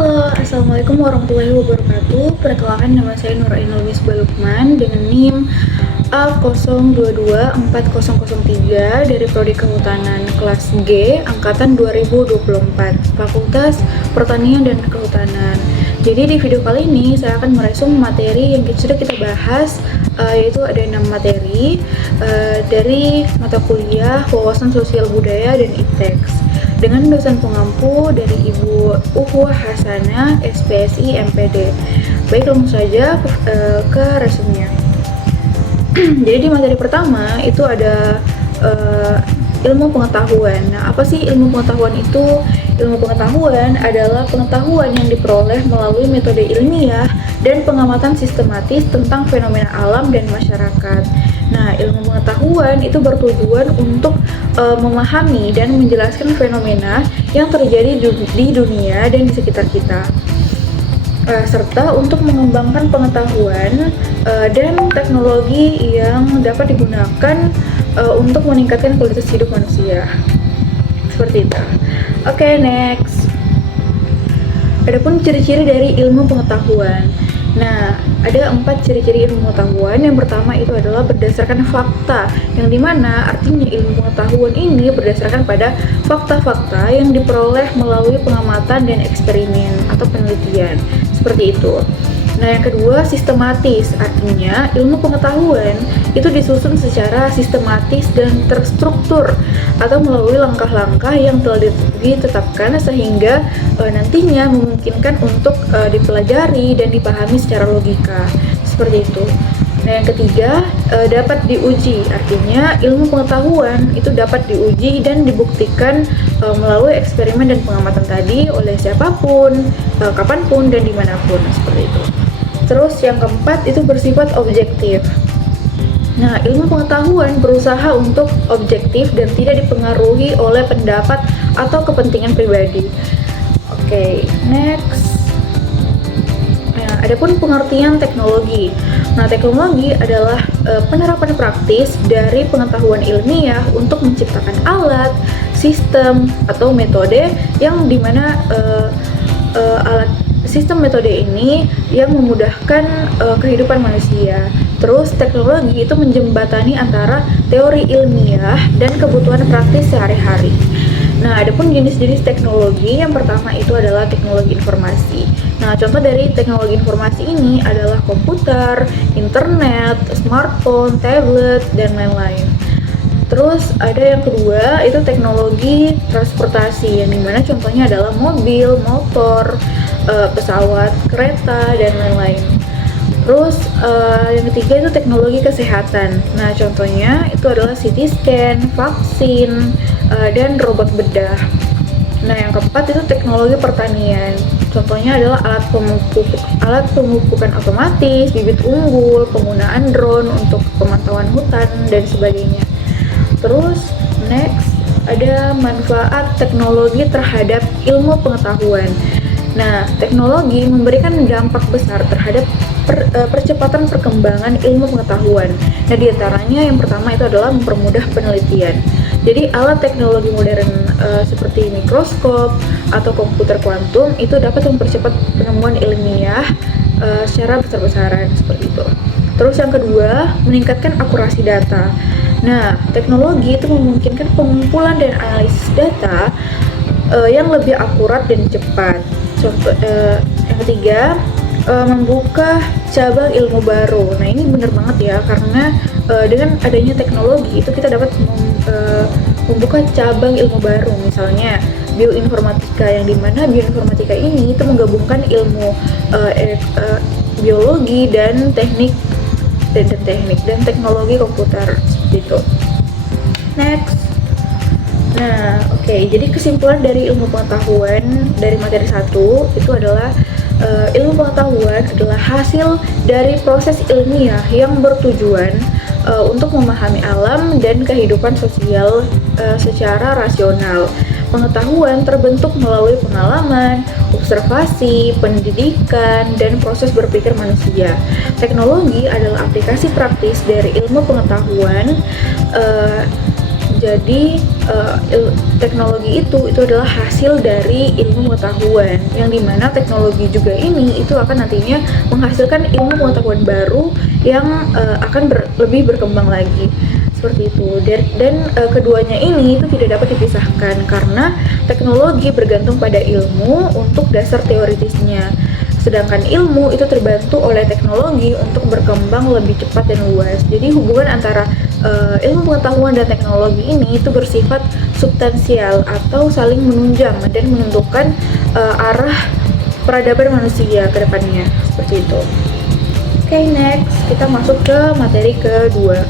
Halo, Assalamualaikum warahmatullahi wabarakatuh. Perkenalkan, nama saya Nur Ainul Misbah Lukman dengan NIM A022403 dari Prodi Kehutanan kelas G angkatan 2024, Fakultas Pertanian dan Kehutanan. Jadi di video kali ini saya akan meresum materi yang sudah kita bahas, yaitu ada 6 materi dari mata kuliah Wawasan Sosial Budaya dan ITEX dengan dosen pengampu dari Ibu Uhwah Hasanah, SPSI MPD. Baik, langsung saja ke resumnya. Jadi di materi pertama itu ada ilmu pengetahuan. Nah, apa sih ilmu pengetahuan itu? Ilmu pengetahuan adalah pengetahuan yang diperoleh melalui metode ilmiah dan pengamatan sistematis tentang fenomena alam dan masyarakat. Nah, ilmu pengetahuan itu bertujuan untuk memahami dan menjelaskan fenomena yang terjadi di dunia dan di sekitar kita, serta untuk mengembangkan pengetahuan dan teknologi yang dapat digunakan untuk meningkatkan kualitas hidup manusia. Seperti itu. Oke, next. Adapun ciri-ciri dari ilmu pengetahuan. Nah, ada 4 ciri-ciri ilmu pengetahuan. Yang pertama itu adalah berdasarkan fakta, yang dimana artinya ilmu pengetahuan ini berdasarkan pada fakta-fakta yang diperoleh melalui pengamatan dan eksperimen atau penelitian. Seperti itu. Nah, yang kedua, sistematis. Artinya, ilmu pengetahuan itu disusun secara sistematis dan terstruktur atau melalui langkah-langkah yang telah ditetapkan sehingga nantinya memungkinkan untuk dipelajari dan dipahami secara logika. Seperti itu. Nah, yang ketiga, dapat diuji. Artinya, ilmu pengetahuan itu dapat diuji dan dibuktikan melalui eksperimen dan pengamatan tadi oleh siapapun, kapanpun, dan dimanapun. Seperti itu. Terus yang keempat itu bersifat objektif. Nah, ilmu pengetahuan berusaha untuk objektif dan tidak dipengaruhi oleh pendapat atau kepentingan pribadi. Oke, next. Nah, adapun pengertian teknologi. Nah, teknologi adalah penerapan praktis dari pengetahuan ilmiah untuk menciptakan alat, sistem, atau metode yang dimana sistem metode ini yang memudahkan kehidupan manusia. Terus teknologi itu menjembatani antara teori ilmiah dan kebutuhan praktis sehari-hari. Nah, adapun jenis-jenis teknologi, yang pertama itu adalah teknologi informasi. Nah, contoh dari teknologi informasi ini adalah komputer, internet, smartphone, tablet, dan lain-lain. Terus ada yang kedua itu teknologi transportasi, yang dimana contohnya adalah mobil, motor, pesawat, kereta, dan lain-lain. Terus yang ketiga itu teknologi kesehatan. Nah, contohnya itu adalah CT scan, vaksin, dan robot bedah. Nah, yang keempat itu teknologi pertanian. Contohnya adalah alat pemupukan otomatis, bibit unggul, penggunaan drone untuk pemantauan hutan, dan sebagainya. Terus next ada manfaat teknologi terhadap ilmu pengetahuan. Nah, teknologi memberikan dampak besar terhadap percepatan perkembangan ilmu pengetahuan. Nah, di antaranya yang pertama itu adalah mempermudah penelitian. Jadi alat teknologi modern seperti mikroskop atau komputer kuantum itu dapat mempercepat penemuan ilmiah secara besar-besaran, seperti itu. Terus yang kedua, meningkatkan akurasi data. Nah, teknologi itu memungkinkan pengumpulan dan analisis data yang lebih akurat dan cepat. Contoh, yang ketiga, membuka cabang ilmu baru. Nah, ini benar banget ya, karena dengan adanya teknologi itu kita dapat membuka cabang ilmu baru, misalnya bioinformatika, yang dimana bioinformatika ini itu menggabungkan ilmu biologi dan teknik dan teknologi komputer, seperti itu. Next. Nah, oke, jadi kesimpulan dari ilmu pengetahuan dari materi 1 itu adalah ilmu pengetahuan adalah hasil dari proses ilmiah yang bertujuan untuk memahami alam dan kehidupan sosial secara rasional. Pengetahuan terbentuk melalui pengalaman, observasi, pendidikan, dan proses berpikir manusia. Teknologi adalah aplikasi praktis dari ilmu pengetahuan Jadi teknologi itu adalah hasil dari ilmu pengetahuan, yang dimana teknologi juga ini itu akan nantinya menghasilkan ilmu pengetahuan baru yang akan lebih berkembang lagi, seperti itu. Dan keduanya ini itu tidak dapat dipisahkan karena teknologi bergantung pada ilmu untuk dasar teoritisnya, sedangkan ilmu itu terbantu oleh teknologi untuk berkembang lebih cepat dan luas. Jadi hubungan antara ilmu pengetahuan dan teknologi ini itu bersifat substansial atau saling menunjang dan menentukan arah peradaban manusia ke depannya, seperti itu. Oke, next kita masuk ke materi kedua,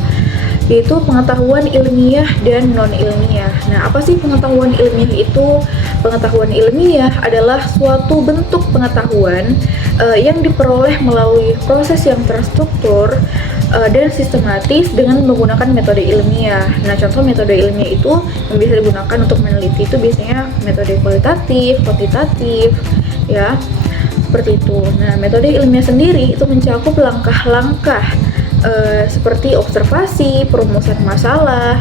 yaitu pengetahuan ilmiah dan non-ilmiah. Nah, apa sih pengetahuan ilmiah itu? Pengetahuan ilmiah adalah suatu bentuk pengetahuan yang diperoleh melalui proses yang terstruktur dan sistematis dengan menggunakan metode ilmiah. Nah, contoh metode ilmiah itu yang bisa digunakan untuk meneliti itu biasanya metode kualitatif, kuantitatif, ya, seperti itu. Nah, metode ilmiah sendiri itu mencakup langkah-langkah seperti observasi, perumusan masalah,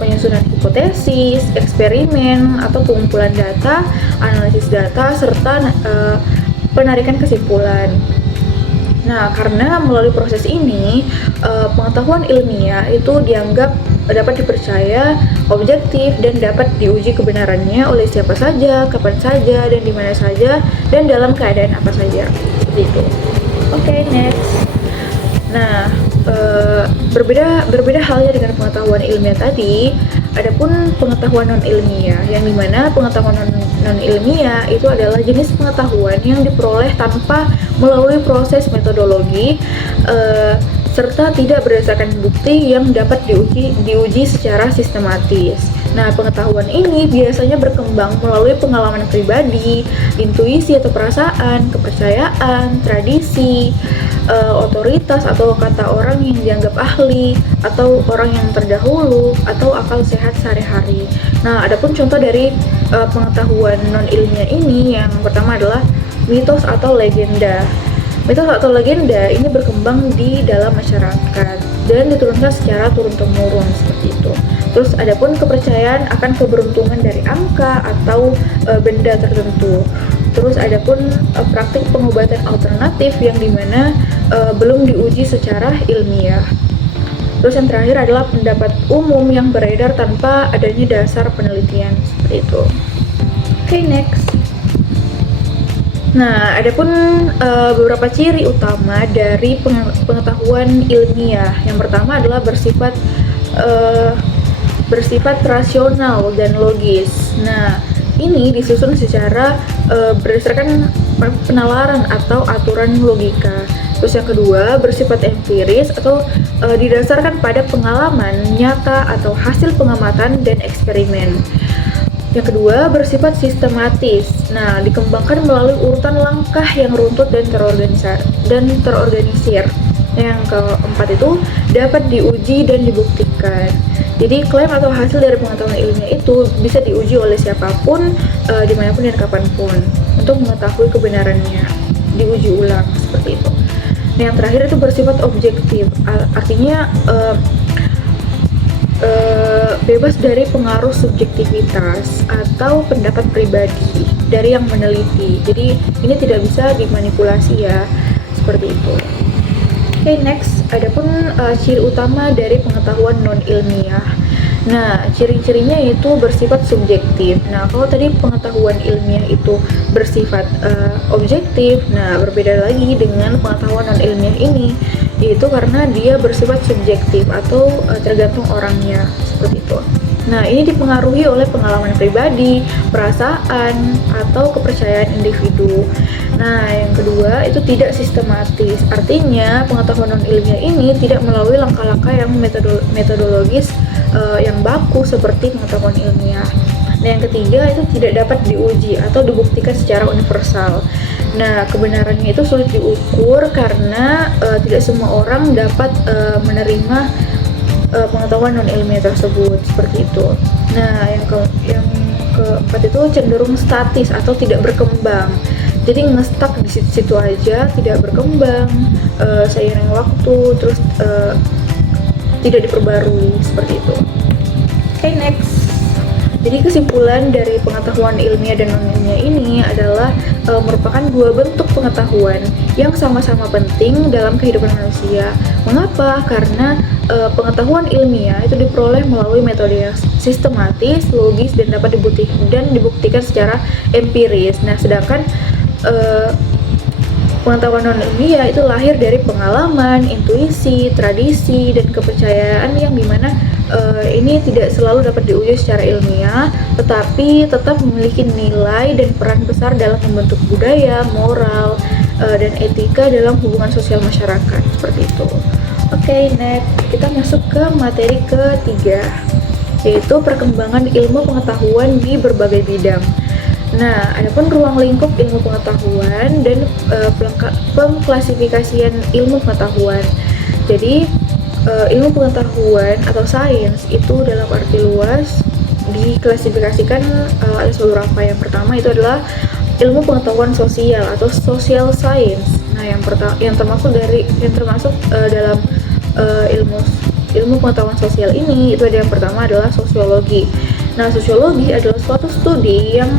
penyusunan hipotesis, eksperimen atau pengumpulan data, analisis data, serta penarikan kesimpulan. Nah, karena melalui proses ini, pengetahuan ilmiah itu dianggap dapat dipercaya, objektif, dan dapat diuji kebenarannya oleh siapa saja, kapan saja, dan di mana saja, dan dalam keadaan apa saja. Seperti itu. Oke, next. Nah, berbeda halnya dengan pengetahuan ilmiah tadi, adapun pengetahuan non-ilmiah, yang dimana pengetahuan non-ilmiah itu adalah jenis pengetahuan yang diperoleh tanpa melalui proses metodologi serta tidak berdasarkan bukti yang dapat diuji secara sistematis. Nah, pengetahuan ini biasanya berkembang melalui pengalaman pribadi, intuisi atau perasaan, kepercayaan, tradisi, otoritas atau kata orang yang dianggap ahli, atau orang yang terdahulu, atau akal sehat sehari-hari. Nah, adapun contoh dari pengetahuan non-ilmiah ini, yang pertama adalah mitos atau legenda. Mitos atau legenda ini berkembang di dalam masyarakat dan diturunkan secara turun-temurun, seperti itu. Terus adapun kepercayaan akan keberuntungan dari angka atau benda tertentu. Terus adapun praktik pengobatan alternatif yang dimana belum diuji secara ilmiah. Terus yang terakhir adalah pendapat umum yang beredar tanpa adanya dasar penelitian, seperti itu. Oke, next. Nah, adapun beberapa ciri utama dari pengetahuan ilmiah. Yang pertama adalah bersifat rasional dan logis. Nah, ini disusun secara berdasarkan penalaran atau aturan logika. Terus yang kedua, bersifat empiris atau didasarkan pada pengalaman nyata atau hasil pengamatan dan eksperimen. Yang kedua, bersifat sistematis. Nah, dikembangkan melalui urutan langkah yang runtut dan terorganisir. Yang keempat itu dapat diuji dan dibuktikan. Jadi klaim atau hasil dari pengetahuan ilmiah itu bisa diuji oleh siapapun, dimanapun dan kapanpun untuk mengetahui kebenarannya, diuji ulang, seperti itu. Nah, yang terakhir itu bersifat objektif, artinya bebas dari pengaruh subjektivitas atau pendapat pribadi dari yang meneliti. Jadi ini tidak bisa dimanipulasi, ya, seperti itu. Oke, next, adapun ciri utama dari pengetahuan non-ilmiah. Nah, ciri-cirinya itu bersifat subjektif. Nah, kalau tadi pengetahuan ilmiah itu bersifat objektif, nah berbeda lagi dengan pengetahuan non-ilmiah ini, yaitu karena dia bersifat subjektif atau tergantung orangnya, seperti itu. Nah, ini dipengaruhi oleh pengalaman pribadi, perasaan, atau kepercayaan individu. Nah, yang kedua itu tidak sistematis. Artinya, pengetahuan non-ilmiah ini tidak melalui langkah-langkah yang metodologis yang baku seperti pengetahuan ilmiah. Nah, yang ketiga itu tidak dapat diuji atau dibuktikan secara universal. Nah, kebenarannya itu sulit diukur karena tidak semua orang dapat menerima pengetahuan non-ilmiah tersebut, seperti itu. Nah, yang keempat itu cenderung statis atau tidak berkembang. Jadi ngestak di situ aja, tidak berkembang seiring waktu, terus tidak diperbarui, seperti itu. Okay, next. Jadi kesimpulan dari pengetahuan ilmiah dan non-ilmiah ini adalah merupakan dua bentuk pengetahuan yang sama-sama penting dalam kehidupan manusia. Mengapa? Karena pengetahuan ilmiah itu diperoleh melalui metode yang sistematis, logis, dan dapat dibuktikan secara empiris. Nah, sedangkan pengetahuan non-ilmiah itu lahir dari pengalaman, intuisi, tradisi, dan kepercayaan yang dimana ini tidak selalu dapat diuji secara ilmiah, tetapi tetap memiliki nilai dan peran besar dalam membentuk budaya, moral, dan etika dalam hubungan sosial masyarakat, seperti itu. Oke, next. Kita masuk ke materi ketiga, yaitu perkembangan ilmu pengetahuan di berbagai bidang. Nah, adapun ruang lingkup ilmu pengetahuan dan pengklasifikasian ilmu pengetahuan. Jadi, ilmu pengetahuan atau sains itu dalam arti luas diklasifikasikan ada beberapa. Yang pertama itu adalah ilmu pengetahuan sosial atau social science. Nah, yang termasuk dalam ilmu pengetahuan sosial ini itu ada yang pertama adalah sosiologi. Nah, sosiologi adalah suatu studi yang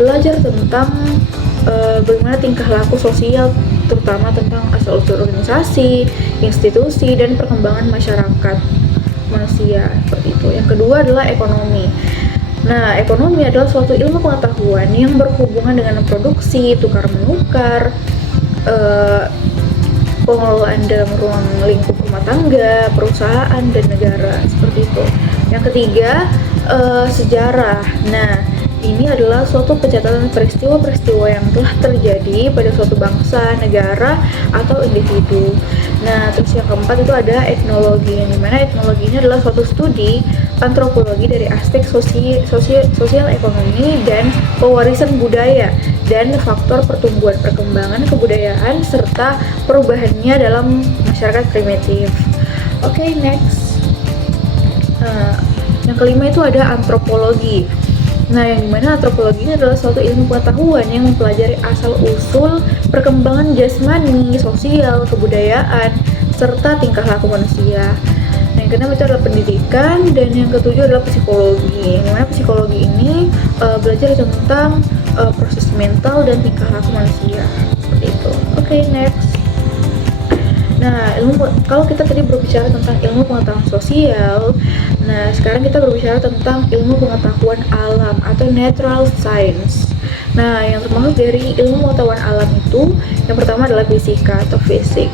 belajar tentang bagaimana tingkah laku sosial, terutama tentang asal-usul organisasi, institusi, dan perkembangan masyarakat manusia, seperti itu. Yang kedua adalah ekonomi. Nah, ekonomi adalah suatu ilmu pengetahuan yang berhubungan dengan produksi, tukar-menukar, pengelolaan dalam ruang lingkup rumah tangga, perusahaan, dan negara, seperti itu. Yang ketiga, sejarah. Nah, ini adalah suatu pencatatan peristiwa-peristiwa yang telah terjadi pada suatu bangsa, negara, atau individu. Nah, terus yang keempat itu ada etnologi, yang dimana etnologi ini adalah suatu studi antropologi dari aspek sosial ekonomi dan pewarisan budaya dan faktor pertumbuhan perkembangan kebudayaan serta perubahannya dalam masyarakat primitif. Oke, next. Yang kelima itu ada antropologi. Nah, yang dimana antropologi ini adalah suatu ilmu pengetahuan yang mempelajari asal-usul perkembangan jasmani, sosial, kebudayaan, serta tingkah laku manusia. Nah, yang keenam itu adalah pendidikan, dan yang ketujuh adalah psikologi. Yang mana psikologi ini belajar tentang proses mental dan tingkah laku manusia, seperti itu. Oke, next. Nah, kalau kita tadi berbicara tentang ilmu pengetahuan sosial, nah sekarang kita berbicara tentang ilmu pengetahuan alam atau natural science. Nah, yang termasuk dari ilmu pengetahuan alam itu, yang pertama adalah fisika atau fisik.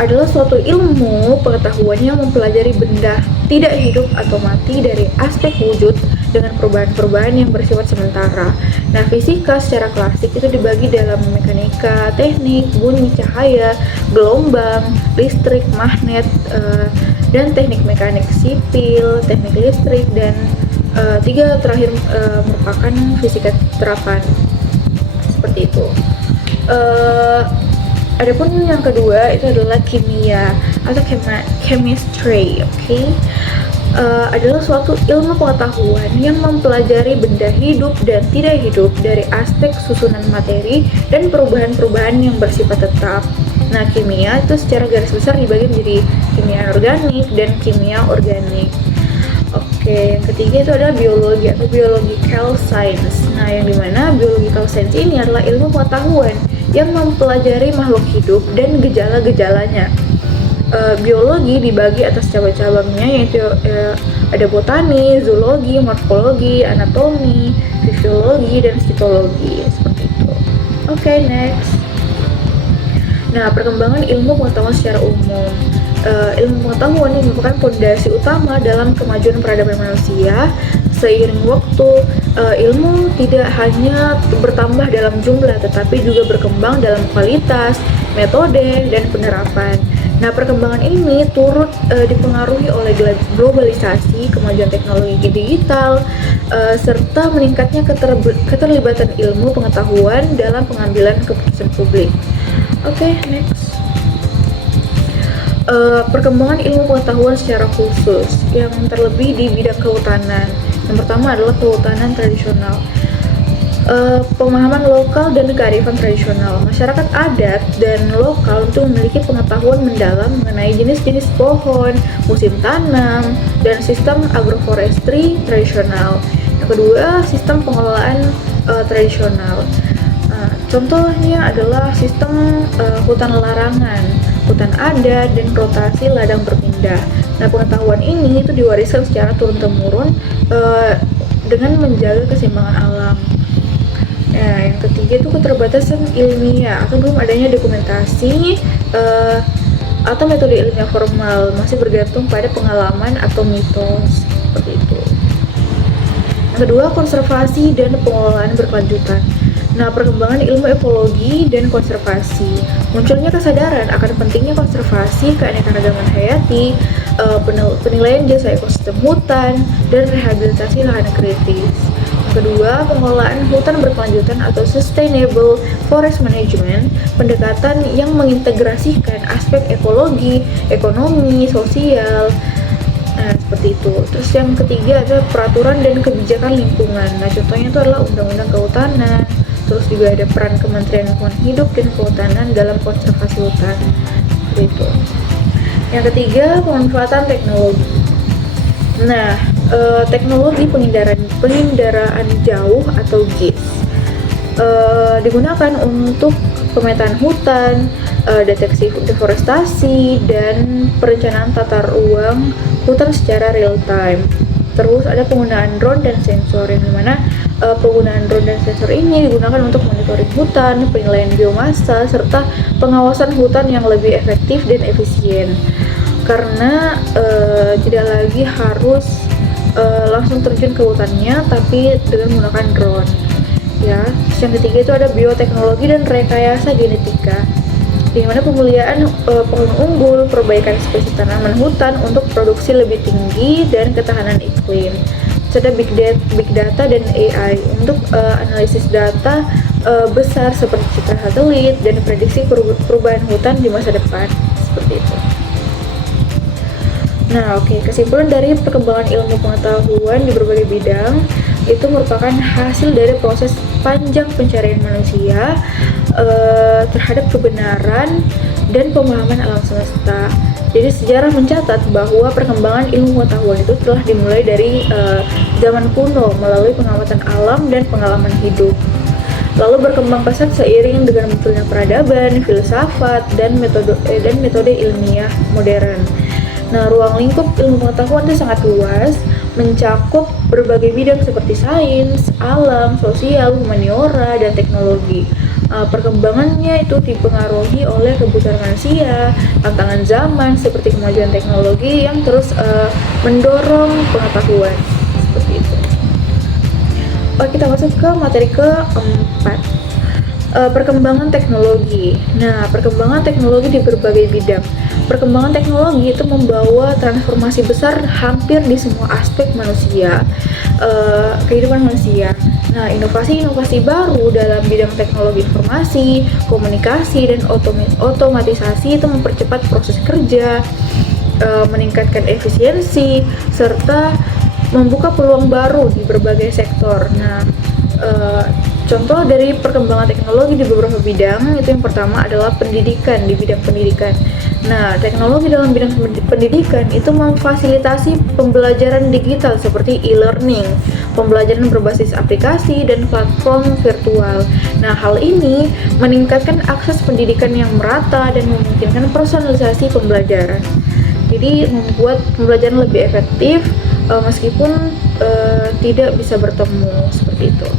Adalah suatu ilmu pengetahuan yang mempelajari benda tidak hidup atau mati dari aspek wujud dengan perubahan-perubahan yang bersifat sementara. Nah, fisika secara klasik itu dibagi dalam mekanika, teknik, bunyi cahaya, gelombang, listrik, magnet, dan teknik mekanik sipil, teknik listrik, dan tiga terakhir merupakan fisika terapan, seperti itu. Adapun yang kedua itu adalah kimia atau chemistry, oke? Adalah suatu ilmu pengetahuan yang mempelajari benda hidup dan tidak hidup dari aspek susunan materi dan perubahan-perubahan yang bersifat tetap. Nah, kimia itu secara garis besar dibagi menjadi kimia organik dan kimia organik. Oke, yang ketiga itu adalah biologi atau biological science. Nah, yang dimana biological science ini adalah ilmu pengetahuan yang mempelajari makhluk hidup dan gejala-gejalanya. Biologi dibagi atas cabang-cabangnya, yaitu ada botani, zoologi, morfologi, anatomi, fisiologi, dan sitologi, seperti itu. Oke, next. Nah, perkembangan ilmu pengetahuan secara umum. Ilmu pengetahuan ini merupakan fondasi utama dalam kemajuan peradaban manusia. Seiring waktu, ilmu tidak hanya bertambah dalam jumlah, tetapi juga berkembang dalam kualitas, metode, dan penerapan. Nah, perkembangan ini turut dipengaruhi oleh globalisasi, kemajuan teknologi digital, serta meningkatnya keterlibatan ilmu pengetahuan dalam pengambilan keputusan publik. Oke, next. Perkembangan ilmu pengetahuan secara khusus yang terlebih di bidang kehutanan. Yang pertama adalah kehutanan tradisional. Pemahaman lokal dan kearifan tradisional. Masyarakat adat dan lokal itu memiliki pengetahuan mendalam mengenai jenis-jenis pohon, musim tanam, dan sistem agroforestry tradisional. Yang kedua, sistem pengelolaan tradisional. Contohnya adalah sistem hutan larangan, hutan adat, dan rotasi ladang berpindah. Nah, pengetahuan ini itu diwariskan secara turun-temurun dengan menjaga keseimbangan alam. Nah, yang ketiga itu keterbatasan ilmiah atau belum adanya dokumentasi atau metode ilmiah formal, masih bergantung pada pengalaman atau mitos, seperti itu. Yang kedua, konservasi dan pengelolaan berkelanjutan. Nah, perkembangan ilmu ekologi dan konservasi. Munculnya kesadaran akan pentingnya konservasi keanekaragaman hayati, penilaian jasa ekosistem hutan, dan rehabilitasi lahan kritis. Yang kedua, pengelolaan hutan berkelanjutan atau sustainable forest management, pendekatan yang mengintegrasikan aspek ekologi, ekonomi, sosial, seperti itu. Terus yang ketiga ada peraturan dan kebijakan lingkungan. Nah, contohnya itu adalah undang-undang kehutanan. Terus juga ada peran Kementerian Lingkungan Hidup dan Kehutanan dalam konservasi hutan. Seperti itu. Yang ketiga, pemanfaatan teknologi. Nah, teknologi penginderaan jauh atau GIS digunakan untuk pemetaan hutan, deteksi deforestasi, dan perencanaan tata ruang hutan secara real time. Terus ada penggunaan drone dan sensor, yang dimana penggunaan drone dan sensor ini digunakan untuk monitoring hutan, penilaian biomasa, serta pengawasan hutan yang lebih efektif dan efisien. Karena tidak lagi harus langsung terjun ke hutannya, tapi dengan menggunakan drone. Ya, yang ketiga itu ada bioteknologi dan rekayasa genetika, di mana pemuliaan pohon unggul, perbaikan spesies tanaman hutan untuk produksi lebih tinggi dan ketahanan iklim. Terus ada big data dan AI untuk analisis data besar seperti citra satelit dan prediksi perubahan hutan di masa depan, seperti itu. Nah, kesimpulan dari perkembangan ilmu pengetahuan di berbagai bidang itu merupakan hasil dari proses panjang pencarian manusia terhadap kebenaran dan pemahaman alam semesta. Jadi sejarah mencatat bahwa perkembangan ilmu pengetahuan itu telah dimulai dari zaman kuno melalui pengamatan alam dan pengalaman hidup. Lalu berkembang pesat seiring dengan munculnya peradaban, filsafat, dan metode ilmiah modern. Nah, ruang lingkup ilmu pengetahuan itu sangat luas, mencakup berbagai bidang seperti sains, alam, sosial, humaniora, dan teknologi. Perkembangannya itu dipengaruhi oleh kebutuhan manusia, tantangan zaman seperti kemajuan teknologi yang terus mendorong pengetahuan, seperti itu. Kita masuk ke materi keempat. Perkembangan teknologi. Nah, perkembangan teknologi di berbagai bidang. Perkembangan teknologi itu membawa transformasi besar hampir di semua aspek manusia, kehidupan manusia. Nah, inovasi-inovasi baru dalam bidang teknologi informasi, komunikasi, dan otomatisasi itu mempercepat proses kerja, meningkatkan efisiensi, serta membuka peluang baru di berbagai sektor. Nah, contoh dari perkembangan teknologi di beberapa bidang itu yang pertama adalah pendidikan, di bidang pendidikan. Nah, teknologi dalam bidang pendidikan itu memfasilitasi pembelajaran digital seperti e-learning, pembelajaran berbasis aplikasi dan platform virtual. Nah, hal ini meningkatkan akses pendidikan yang merata dan memungkinkan personalisasi pembelajaran. Jadi membuat pembelajaran lebih efektif meskipun tidak bisa bertemu, seperti itu.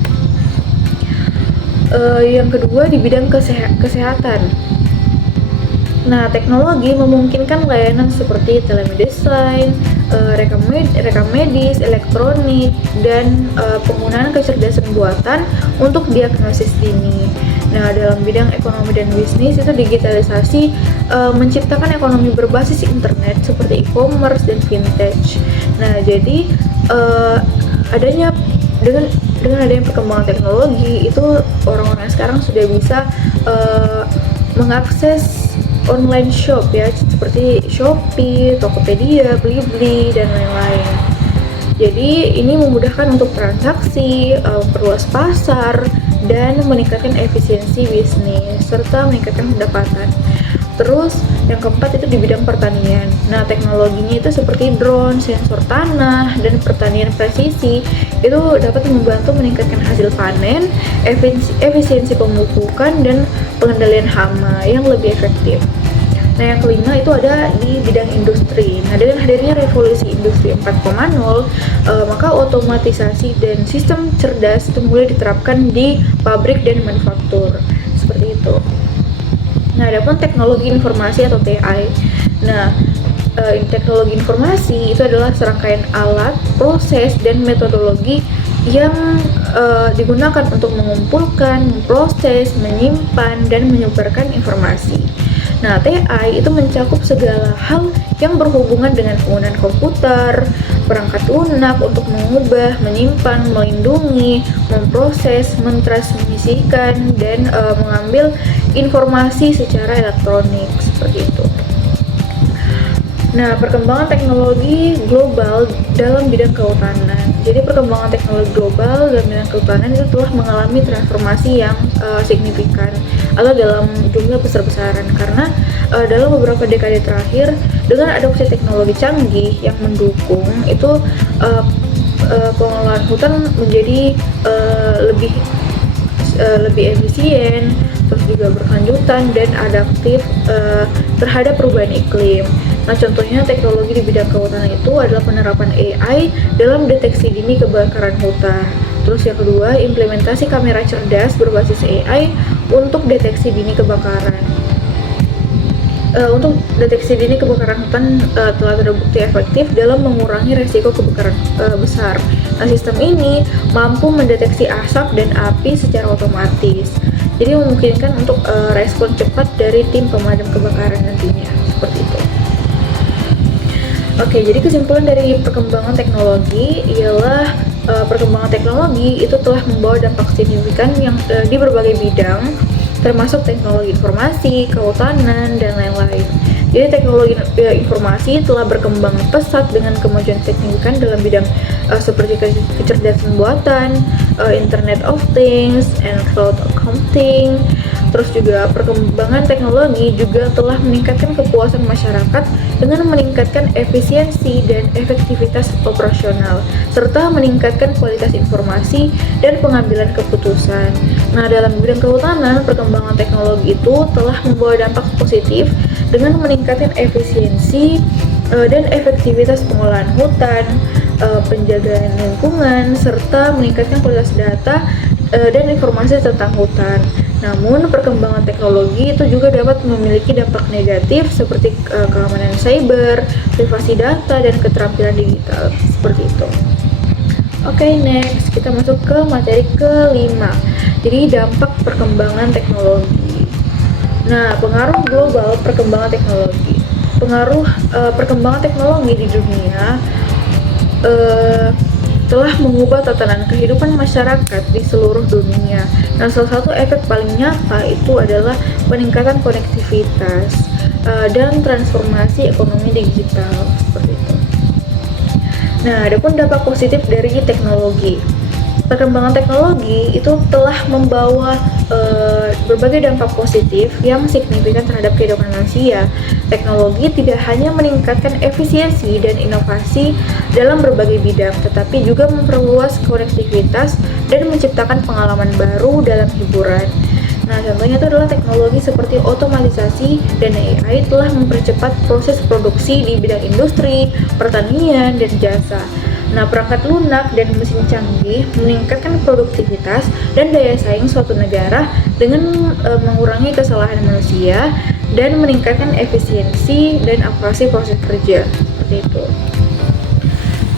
Yang kedua di bidang kesehatan. Nah, teknologi memungkinkan layanan seperti telemedicine, rekam medis, elektronik, dan penggunaan kecerdasan buatan untuk diagnosis dini. Nah, dalam bidang ekonomi dan bisnis itu digitalisasi menciptakan ekonomi berbasis internet seperti e-commerce dan vintage. Nah, jadi dengan adanya perkembangan teknologi itu orang-orang sekarang sudah bisa mengakses online shop ya, seperti Shopee, Tokopedia, Blibli, dan lain-lain. Jadi ini memudahkan untuk transaksi, perluas pasar, dan meningkatkan efisiensi bisnis serta meningkatkan pendapatan. Terus yang keempat itu di bidang pertanian. Nah, teknologinya itu seperti drone, sensor tanah, dan pertanian presisi itu dapat membantu meningkatkan hasil panen, efisiensi pemupukan, dan pengendalian hama yang lebih efektif. Nah, yang kelima itu ada di bidang industri. Nah, dengan hadirnya revolusi industri 4.0, maka otomatisasi dan sistem cerdas itu mulai diterapkan di pabrik dan manufaktur. Seperti itu. Nah, adapun teknologi informasi atau TI. Nah, teknologi informasi itu adalah serangkaian alat, proses, dan metodologi yang digunakan untuk mengumpulkan, memproses, menyimpan, dan menyebarkan informasi. Nah, TI itu mencakup segala hal yang berhubungan dengan penggunaan komputer, perangkat lunak untuk mengubah, menyimpan, melindungi, memproses, mentransmisikan, dan mengambil informasi secara elektronik, seperti itu. Nah, perkembangan teknologi global dalam bidang kehutanan. Jadi perkembangan teknologi global dalam bidang kehutanan itu telah mengalami transformasi yang signifikan atau dalam jumlah besar-besaran, karena dalam beberapa dekade terakhir dengan adopsi teknologi canggih yang mendukung itu pengelolaan hutan menjadi lebih efisien, terus juga berkelanjutan dan adaptif terhadap perubahan iklim. Nah, contohnya teknologi di bidang kehutanan itu adalah penerapan AI dalam deteksi dini kebakaran hutan. Terus yang kedua, implementasi kamera cerdas berbasis AI untuk deteksi dini kebakaran. Untuk deteksi dini kebakaran hutan telah terbukti efektif dalam mengurangi resiko kebakaran besar. Nah, sistem ini mampu mendeteksi asap dan api secara otomatis. Jadi memungkinkan untuk respon cepat dari tim pemadam kebakaran nantinya. Seperti itu. Oke, jadi kesimpulan dari perkembangan teknologi ialah perkembangan teknologi itu telah membawa dampak signifikan yang di berbagai bidang, termasuk teknologi informasi, kehutanan, dan lain-lain. Jadi teknologi informasi telah berkembang pesat dengan kemajuan signifikan dalam bidang seperti kecerdasan buatan, Internet of Things, and cloud computing. Terus juga perkembangan teknologi juga telah meningkatkan kepuasan masyarakat dengan meningkatkan efisiensi dan efektivitas operasional, serta meningkatkan kualitas informasi dan pengambilan keputusan. Nah, dalam bidang kehutanan, perkembangan teknologi itu telah membawa dampak positif dengan meningkatkan efisiensi dan efektivitas pengolahan hutan, penjagaan lingkungan, serta meningkatkan kualitas data dan informasi tentang hutan. Namun, perkembangan teknologi itu juga dapat memiliki dampak negatif seperti keamanan cyber, privasi data, dan keterampilan digital, seperti itu. Oke, next kita masuk ke materi kelima. Jadi dampak perkembangan teknologi. Nah, pengaruh global perkembangan teknologi. Pengaruh perkembangan teknologi di dunia telah mengubah tatanan kehidupan masyarakat di seluruh dunia. Nah, salah satu efek paling nyata itu adalah peningkatan konektivitas dan transformasi ekonomi digital, seperti itu. Nah, adapun dampak positif dari teknologi. Perkembangan teknologi itu telah membawa berbagai dampak positif yang signifikan terhadap kehidupan manusia. Teknologi tidak hanya meningkatkan efisiensi dan inovasi dalam berbagai bidang, tetapi juga memperluas konektivitas dan menciptakan pengalaman baru dalam hiburan. Nah, contohnya itu adalah teknologi seperti otomatisasi dan AI telah mempercepat proses produksi di bidang industri, pertanian, dan jasa. Nah, perangkat lunak dan mesin canggih meningkatkan produktivitas dan daya saing suatu negara dengan mengurangi kesalahan manusia dan meningkatkan efisiensi dan akurasi proses kerja, seperti itu.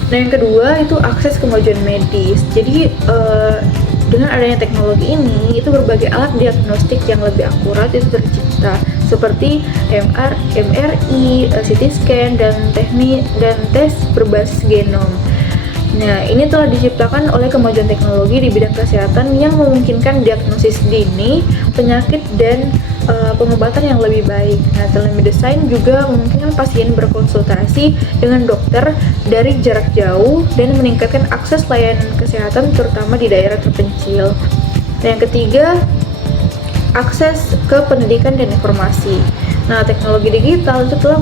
Nah, yang kedua itu akses kemajuan medis. Jadi dengan adanya teknologi ini, itu berbagai alat diagnostik yang lebih akurat itu tercipta, seperti MRI, CT scan, dan tes berbasis genom. Nah, ini telah diciptakan oleh kemajuan teknologi di bidang kesehatan yang memungkinkan diagnosis dini penyakit dan pengobatan yang lebih baik. Nah, telemedicine juga memungkinkan pasien berkonsultasi dengan dokter dari jarak jauh dan meningkatkan akses layanan kesehatan terutama di daerah terpencil. Nah, yang ketiga, akses ke pendidikan dan informasi. Nah, teknologi digital itu telah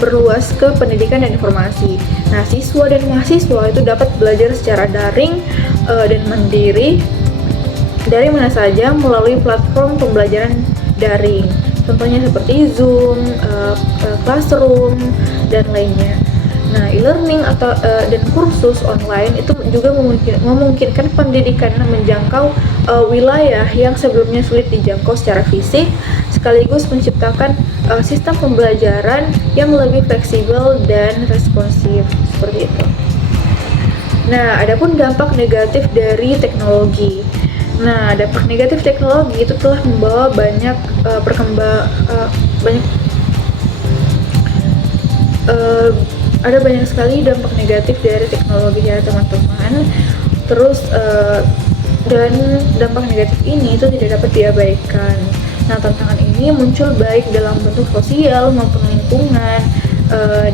berluas ke pendidikan dan informasi. Nah, siswa dan mahasiswa itu dapat belajar secara daring dan mandiri dari mana saja melalui platform pembelajaran daring. Contohnya seperti Zoom, Classroom, dan lainnya. Nah, e-learning dan kursus online itu juga memungkinkan pendidikan menjangkau wilayah yang sebelumnya sulit dijangkau secara fisik, sekaligus menciptakan sistem pembelajaran yang lebih fleksibel dan responsif seperti itu. Nah, adapun dampak negatif dari teknologi. Nah, dampak negatif teknologi itu telah membawa banyak ada banyak sekali dampak negatif dari teknologi ya teman-teman. Terus dan dampak negatif ini itu tidak dapat diabaikan. Nah, tantangan ini muncul baik dalam bentuk sosial maupun lingkungan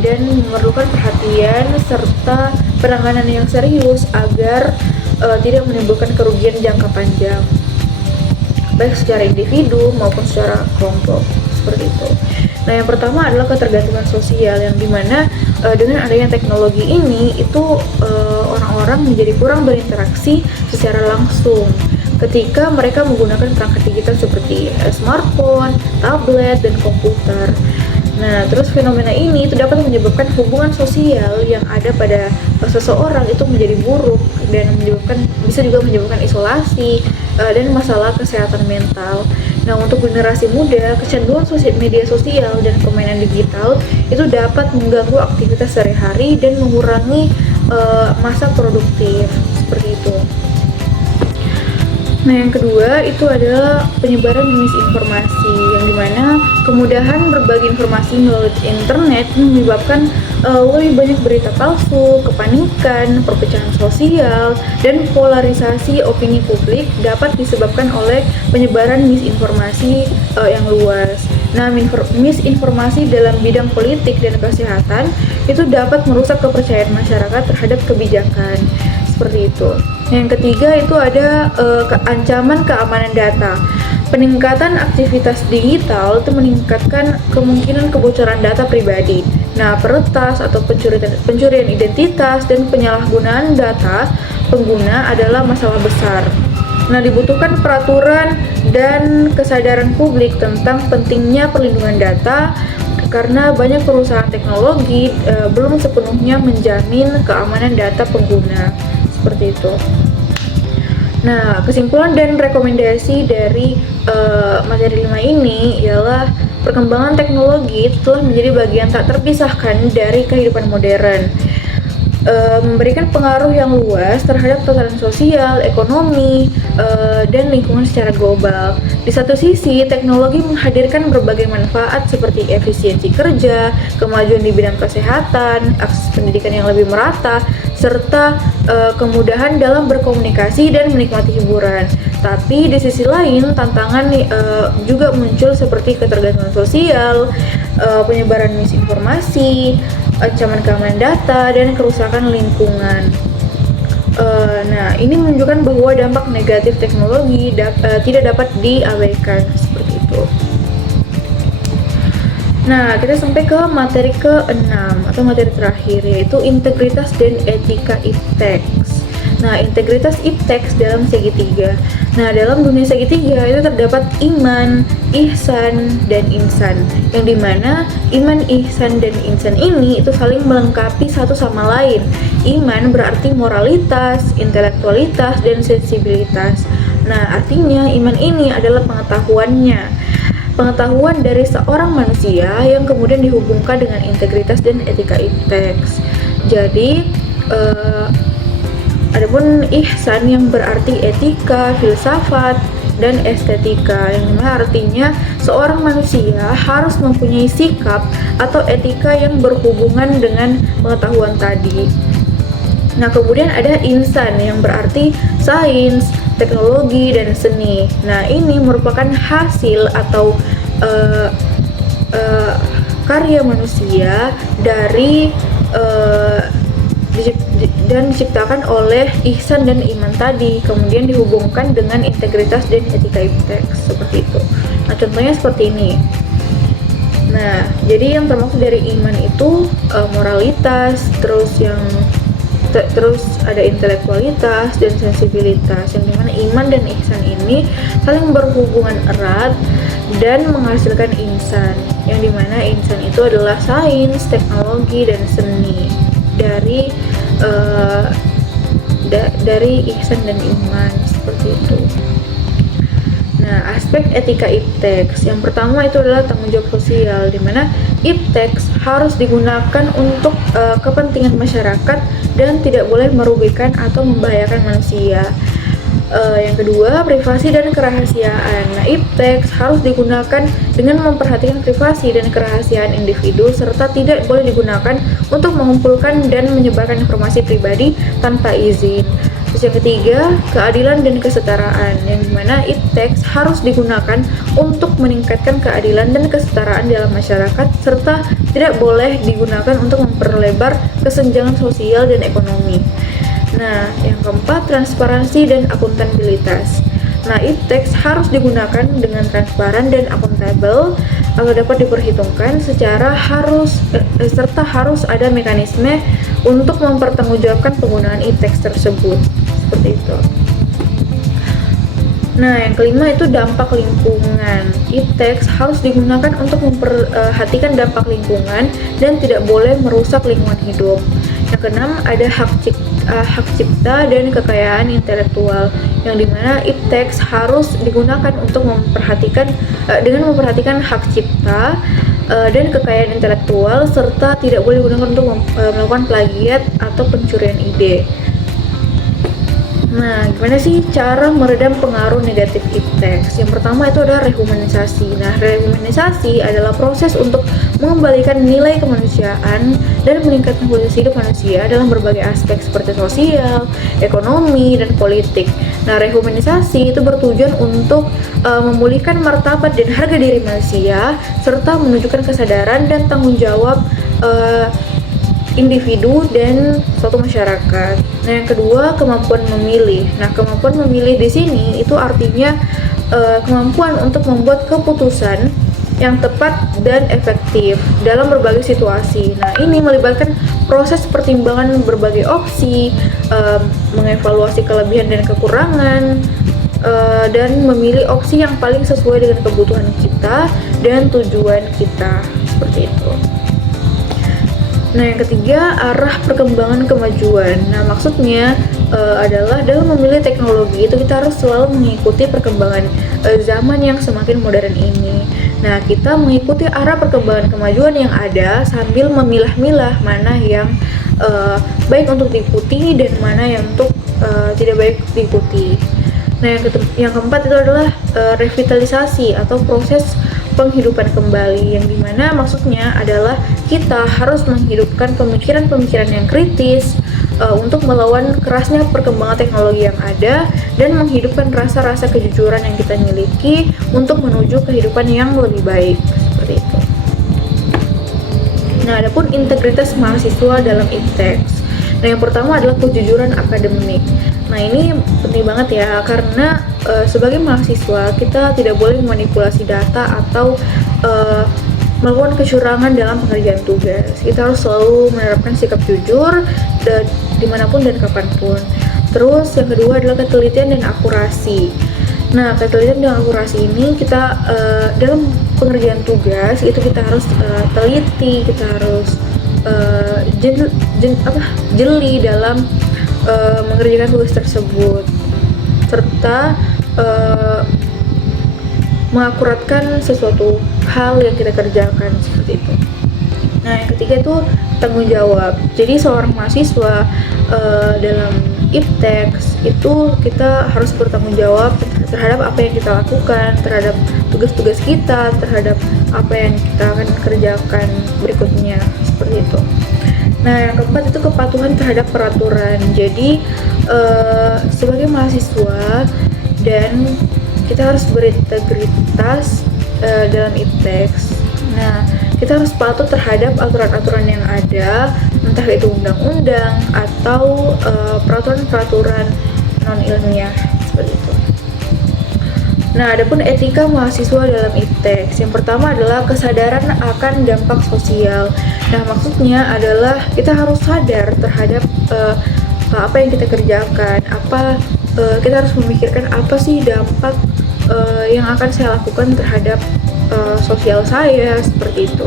dan memerlukan perhatian serta penanganan yang serius agar tidak menimbulkan kerugian jangka panjang, baik secara individu maupun secara kelompok, seperti itu. Nah, yang pertama adalah ketergantungan sosial, yang dimana dengan adanya teknologi ini itu orang-orang menjadi kurang berinteraksi secara langsung ketika mereka menggunakan perangkat digital seperti smartphone, tablet, dan komputer. Nah, terus fenomena ini itu dapat menyebabkan hubungan sosial yang ada pada seseorang itu menjadi buruk dan bisa juga menyebabkan isolasi dan masalah kesehatan mental. Nah, untuk generasi muda, kecanduan media sosial dan permainan digital itu dapat mengganggu aktivitas sehari-hari dan mengurangi masa produktif, seperti itu. Nah, yang kedua itu adalah penyebaran misinformasi, yang dimana kemudahan berbagi informasi melalui internet menyebabkan lebih banyak berita palsu, kepanikan, perpecahan sosial, dan polarisasi opini publik dapat disebabkan oleh penyebaran misinformasi yang luas. Nah, misinformasi dalam bidang politik dan kesehatan itu dapat merusak kepercayaan masyarakat terhadap kebijakan, seperti itu. Yang ketiga itu ada ancaman keamanan data. Peningkatan aktivitas digital itu meningkatkan kemungkinan kebocoran data pribadi. Nah, peretas atau pencurian identitas dan penyalahgunaan data pengguna adalah masalah besar. Nah, dibutuhkan peraturan dan kesadaran publik tentang pentingnya perlindungan data karena banyak perusahaan teknologi belum sepenuhnya menjamin keamanan data pengguna, seperti itu. Nah, kesimpulan dan rekomendasi dari materi 5 ini ialah perkembangan teknologi telah menjadi bagian tak terpisahkan dari kehidupan modern, memberikan pengaruh yang luas terhadap tatanan sosial, ekonomi, dan lingkungan secara global. Di satu sisi, teknologi menghadirkan berbagai manfaat seperti efisiensi kerja, kemajuan di bidang kesehatan, akses pendidikan yang lebih merata, serta kemudahan dalam berkomunikasi dan menikmati hiburan. Tapi di sisi lain, tantangan juga muncul seperti ketergantungan sosial, penyebaran misinformasi, ancaman keamanan data, dan kerusakan lingkungan. Nah, ini menunjukkan bahwa dampak negatif teknologi tidak dapat diabaikan, seperti itu. Nah, kita sampai ke materi ke-6 atau materi terakhir, yaitu integritas dan etika iptek. Nah, integritas iptek dalam segitiga. Nah, dalam dunia segitiga itu terdapat iman, ihsan, dan insan. Yang dimana iman, ihsan, dan insan ini itu saling melengkapi satu sama lain. Iman berarti moralitas, intelektualitas, dan sensibilitas. Nah, artinya iman ini adalah pengetahuan dari seorang manusia yang kemudian dihubungkan dengan integritas dan etika iptek. Jadi, adapun ihsan yang berarti etika, filsafat, dan estetika, yang dimana artinya seorang manusia harus mempunyai sikap atau etika yang berhubungan dengan pengetahuan tadi. Nah, kemudian ada insan yang berarti sains, teknologi, dan seni. Nah, ini merupakan hasil atau karya manusia dari dan diciptakan oleh ihsan dan iman tadi, kemudian dihubungkan dengan integritas dan etika ipteks, seperti itu. Nah, contohnya seperti ini. Nah, jadi yang termasuk dari iman itu moralitas, terus ada intelektualitas dan sensibilitas, yang dimana iman dan ihsan ini saling berhubungan erat dan menghasilkan insan, yang dimana insan itu adalah sains, teknologi, dan seni dari ihsan dan iman, seperti itu. Nah, aspek etika ipteks yang pertama itu adalah tanggung jawab sosial, di mana ipteks harus digunakan untuk kepentingan masyarakat dan tidak boleh merugikan atau membahayakan manusia. Yang kedua, privasi dan kerahasiaan. Nah, ipteks harus digunakan dengan memperhatikan privasi dan kerahasiaan individu, serta tidak boleh digunakan untuk mengumpulkan dan menyebarkan informasi pribadi tanpa izin. Terus yang ketiga, keadilan dan kesetaraan, yang dimana ipteks harus digunakan untuk meningkatkan keadilan dan kesetaraan dalam masyarakat, serta tidak boleh digunakan untuk memperlebar kesenjangan sosial dan ekonomi. Nah, yang keempat, transparansi dan akuntabilitas. Nah, ipteks harus digunakan dengan transparan dan akuntabel agar dapat diperhitungkan serta harus ada mekanisme untuk mempertanggungjawabkan penggunaan ipteks tersebut, seperti itu. Nah, yang kelima itu dampak lingkungan. Ipteks harus digunakan untuk memperhatikan dampak lingkungan dan tidak boleh merusak lingkungan hidup. Yang keenam, ada hak cipta dan kekayaan intelektual, yang dimana ipteks harus digunakan untuk dengan memperhatikan hak cipta dan kekayaan intelektual, serta tidak boleh digunakan untuk melakukan plagiat atau pencurian ide. Nah, gimana sih cara meredam pengaruh negatif ipteks? Yang pertama itu adalah rehumanisasi. Nah, rehumanisasi adalah proses untuk mengembalikan nilai kemanusiaan dan meningkatkan kualitas hidup manusia dalam berbagai aspek seperti sosial, ekonomi, dan politik. Nah, rehumanisasi itu bertujuan untuk memulihkan martabat dan harga diri manusia, serta menunjukkan kesadaran dan tanggung jawab individu dan suatu masyarakat. Nah, yang kedua, kemampuan memilih. Nah, kemampuan memilih di sini itu artinya kemampuan untuk membuat keputusan yang tepat dan efektif dalam berbagai situasi. Nah, ini melibatkan proses pertimbangan berbagai opsi, mengevaluasi kelebihan dan kekurangan, dan memilih opsi yang paling sesuai dengan kebutuhan kita dan tujuan kita, seperti itu. Nah, yang ketiga, arah perkembangan kemajuan. Nah, maksudnya adalah dalam memilih teknologi itu kita harus selalu mengikuti perkembangan zaman yang semakin modern ini. Nah, kita mengikuti arah perkembangan kemajuan yang ada sambil memilah-milah mana yang baik untuk diikuti dan mana yang tidak baik diikuti. Nah, yang keempat itu adalah revitalisasi atau proses penghidupan kembali, yang dimana maksudnya adalah kita harus menghidupkan pemikiran-pemikiran yang kritis untuk melawan kerasnya perkembangan teknologi yang ada dan menghidupkan rasa-rasa kejujuran yang kita miliki untuk menuju kehidupan yang lebih baik, seperti itu. Nah, adapun integritas mahasiswa dalam ipteks. Nah, yang pertama adalah kejujuran akademik. Nah, ini penting banget ya, karena sebagai mahasiswa kita tidak boleh memanipulasi data atau melakukan kecurangan dalam pengerjaan tugas. Kita harus selalu menerapkan sikap jujur dimanapun dan kapanpun. Terus yang kedua adalah ketelitian dan akurasi. Nah, ketelitian dan akurasi ini kita dalam pengerjaan tugas itu kita harus teliti, kita harus jeli dalam mengerjakan tugas tersebut, serta mengakuratkan sesuatu hal yang kita kerjakan, seperti itu. Nah, yang ketiga itu tanggung jawab. Jadi seorang mahasiswa dalam ipteks itu kita harus bertanggung jawab terhadap apa yang kita lakukan, terhadap tugas-tugas kita, terhadap apa yang kita akan kerjakan berikutnya, seperti itu. Nah, yang keempat itu kepatuhan terhadap peraturan. Jadi sebagai mahasiswa dan kita harus berintegritas dalam iptek. Nah, kita harus patuh terhadap aturan-aturan yang ada, entah itu undang-undang atau peraturan-peraturan non-ilmiah seperti itu. Nah, adapun etika mahasiswa dalam iptek, yang pertama adalah kesadaran akan dampak sosial. Nah, maksudnya adalah kita harus sadar terhadap apa yang kita kerjakan, kita harus memikirkan apa sih dampak yang akan saya lakukan terhadap sosial saya, seperti itu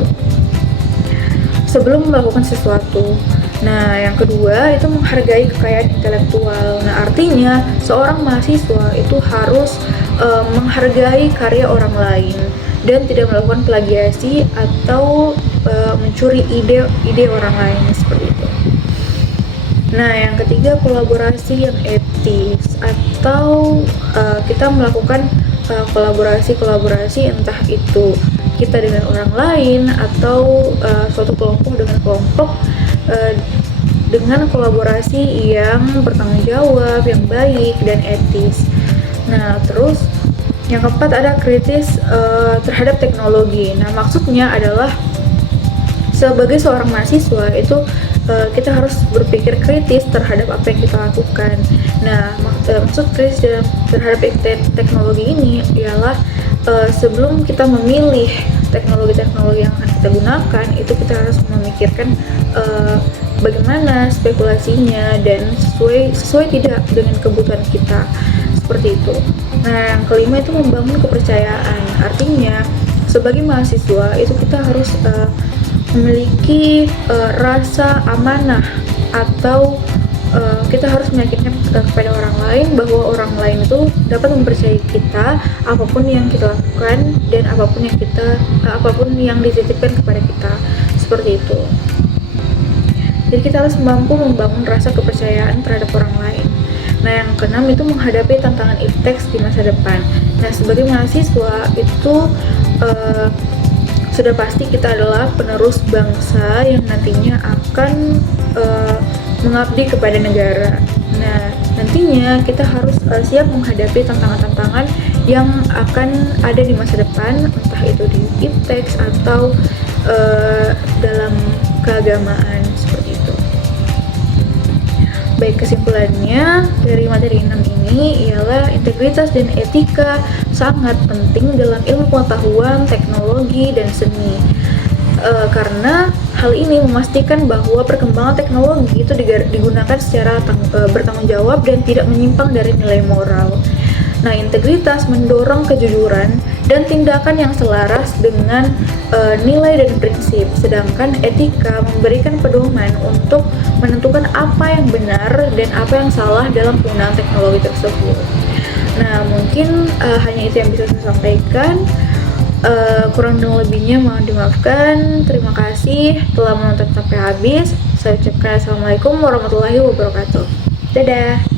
sebelum melakukan sesuatu. Nah, yang kedua itu menghargai kekayaan intelektual. Nah, artinya seorang mahasiswa itu harus menghargai karya orang lain dan tidak melakukan plagiasi atau mencuri ide orang lain, seperti itu. Nah, yang ketiga kolaborasi yang etis, atau kita melakukan kolaborasi entah itu kita dengan orang lain atau suatu kelompok dengan kelompok dengan kolaborasi yang bertanggung jawab, yang baik dan etis. Nah, terus yang keempat ada kritis terhadap teknologi. Nah, maksudnya adalah sebagai seorang mahasiswa itu kita harus berpikir kritis terhadap apa yang kita lakukan. Nah, maksud kritis terhadap teknologi ini ialah sebelum kita memilih teknologi-teknologi yang akan kita gunakan, itu kita harus memikirkan bagaimana spekulasinya dan sesuai tidak dengan kebutuhan kita, seperti itu. Nah, yang kelima itu membangun kepercayaan. Artinya sebagai mahasiswa itu kita harus memiliki rasa amanah, atau kita harus meyakinkan kepada orang lain bahwa orang lain itu dapat mempercayai kita apapun yang kita lakukan dan apapun yang dititipkan kepada kita, seperti itu. Jadi kita harus mampu membangun rasa kepercayaan terhadap orang lain. Nah, yang keenam itu menghadapi tantangan iptek di masa depan. Nah, sebagai mahasiswa itu sudah pasti kita adalah penerus bangsa yang nantinya akan mengabdi kepada negara. Nah, nantinya kita harus siap menghadapi tantangan-tantangan yang akan ada di masa depan, entah itu di iptek atau dalam keagamaan, seperti itu. Baik, kesimpulannya dari materi 6 ini ialah integritas dan etika sangat penting dalam ilmu pengetahuan, teknologi, dan seni. Karena hal ini memastikan bahwa perkembangan teknologi itu digunakan secara bertanggung jawab dan tidak menyimpang dari nilai moral. Nah, integritas mendorong kejujuran dan tindakan yang selaras dengan nilai dan prinsip, sedangkan etika memberikan pedoman untuk menentukan apa yang benar dan apa yang salah dalam penggunaan teknologi tersebut. Nah, mungkin hanya itu yang bisa saya sampaikan. Kurang dan lebihnya mohon dimaafkan. Terima kasih telah menonton sampai habis. Saya ucapkan assalamualaikum warahmatullahi wabarakatuh. Dadah.